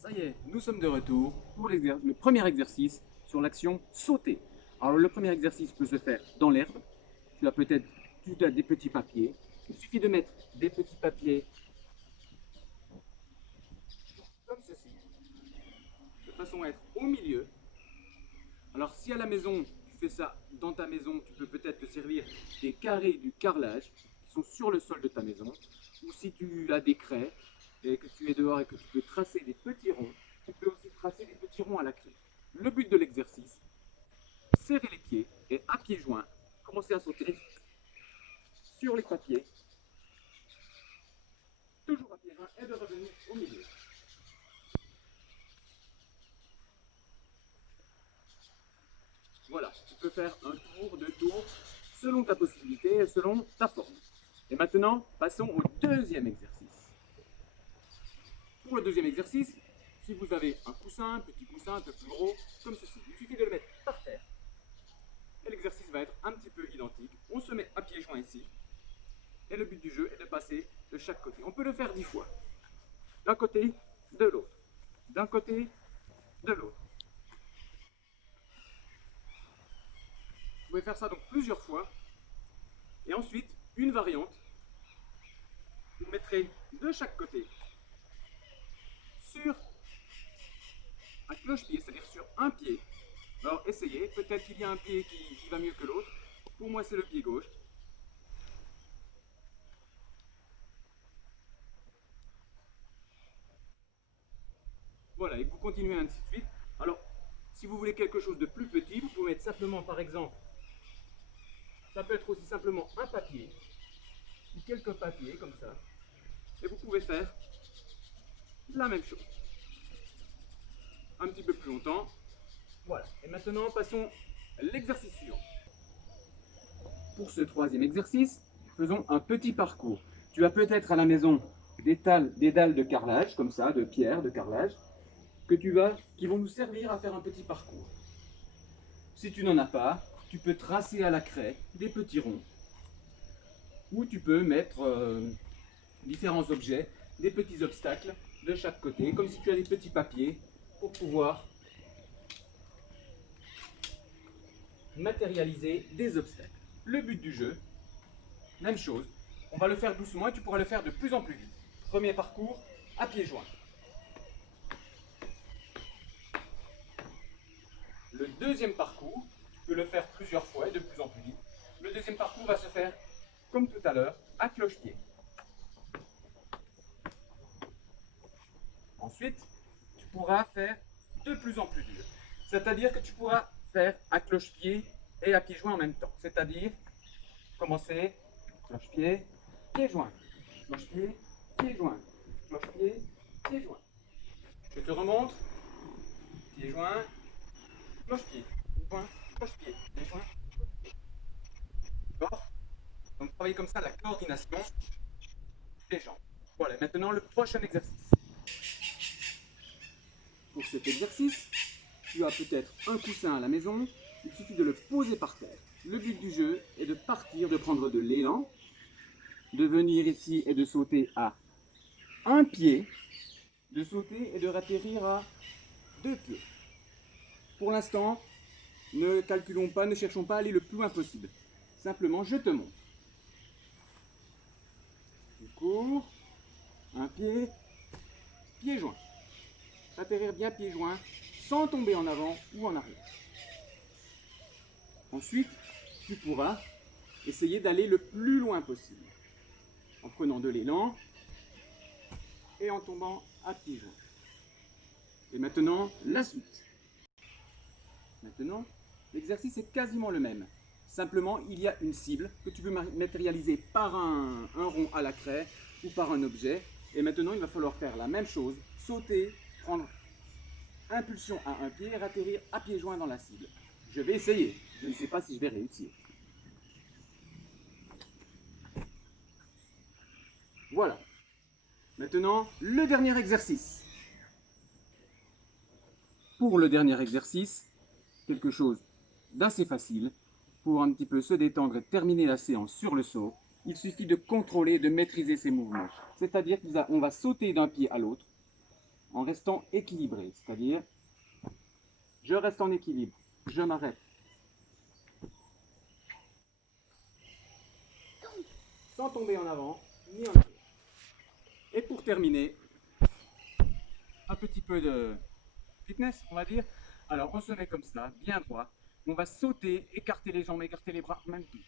Ça y est, nous sommes de retour pour le premier exercice sur l'action sauter. Alors le premier exercice peut se faire dans l'herbe. Tu as des petits papiers. Il suffit de mettre des petits papiers comme ceci, de façon à être au milieu. Alors si à la maison, tu fais ça dans ta maison, tu peux peut-être te servir des carrés du carrelage qui sont sur le sol de ta maison. Ou si tu as des craies et que tu es dehors et que tu peux tracer des petits ronds, tu peux aussi tracer des petits ronds à la craie. Le but de l'exercice, serrer les pieds et à pieds joints, commencer à sauter sur les papiers, toujours à pieds joints et de revenir au milieu. Voilà, tu peux faire un tour, deux tours, selon ta possibilité et selon ta forme. Et maintenant, passons au deuxième exercice. Pour le deuxième exercice, si vous avez un coussin, petit coussin, un peu plus gros, comme ceci, il suffit de le mettre par terre. Et l'exercice va être un petit peu identique. On se met à pieds joints ici. Et le but du jeu est de passer de chaque côté. On peut le faire 10 fois. D'un côté, de l'autre. D'un côté, de l'autre. Vous pouvez faire ça donc plusieurs fois. Et ensuite, une variante. Vous mettrez de chaque côté sur un cloche-pied, c'est-à-dire sur un pied. Alors essayez, peut-être qu'il y a un pied qui va mieux que l'autre. Pour moi, c'est le pied gauche. Voilà, et vous continuez ainsi de suite. Alors, si vous voulez quelque chose de plus petit, vous pouvez mettre simplement, par exemple, ça peut être aussi simplement un papier, ou quelques papiers, comme ça. Et vous pouvez faire la même chose. Un petit peu plus longtemps. Voilà. Et maintenant, passons à l'exercice suivant. Pour ce troisième exercice, faisons un petit parcours. Tu as peut-être à la maison des dalles de carrelage, comme ça, de pierre, de carrelage, qui vont nous servir à faire un petit parcours. Si tu n'en as pas, tu peux tracer à la craie des petits ronds, ou tu peux mettre différents objets, des petits obstacles de chaque côté, comme si tu as des petits papiers pour pouvoir matérialiser des obstacles. Le but du jeu, même chose, on va le faire doucement et tu pourras le faire de plus en plus vite. Premier parcours, à pieds joints. Le deuxième parcours, tu peux le faire plusieurs fois et de plus en plus vite. Le deuxième parcours va se faire, comme tout à l'heure, à cloche-pied. Ensuite, tu pourras faire de plus en plus dur. C'est-à-dire que tu pourras faire à cloche-pied et à pieds joints en même temps. C'est-à-dire commencer cloche-pied, pied joint, cloche-pied, pied joint, cloche-pied, pied joint. Je te remontre, pied joint, cloche-pied, joint, cloche-pied, pied joint, cloche-pied. D'accord? Donc travailler comme ça la coordination des jambes. Voilà, maintenant le prochain exercice. Pour cet exercice, tu as peut-être un coussin à la maison, il suffit de le poser par terre. Le but du jeu est de partir, de prendre de l'élan, de venir ici et de sauter à un pied, de sauter et de atterrir à deux pieds. Pour l'instant, ne calculons pas, ne cherchons pas à aller le plus loin possible. Simplement, je te montre. Tu cours, un pied, pied joint. Atterrir bien pied joint, sans tomber en avant ou en arrière. Ensuite, tu pourras essayer d'aller le plus loin possible, en prenant de l'élan et en tombant à pieds joints. Et maintenant, la suite. Maintenant, l'exercice est quasiment le même. Simplement, il y a une cible que tu peux matérialiser par un rond à la craie ou par un objet. Et maintenant, il va falloir faire la même chose, sauter, prendre impulsion à un pied et atterrir à pieds joints dans la cible. Je vais essayer. Je ne sais pas si je vais réussir. Voilà. Maintenant, le dernier exercice. Pour le dernier exercice, quelque chose d'assez facile. Pour un petit peu se détendre et terminer la séance sur le saut, il suffit de contrôler et de maîtriser ses mouvements. C'est-à-dire qu'on va sauter d'un pied à l'autre en restant équilibré, c'est-à-dire je reste en équilibre, je m'arrête. Sans tomber en avant ni en arrière. Et pour terminer, un petit peu de fitness, on va dire. Alors on se met comme ça, bien droit. On va sauter, écarter les jambes, écarter les bras en même temps.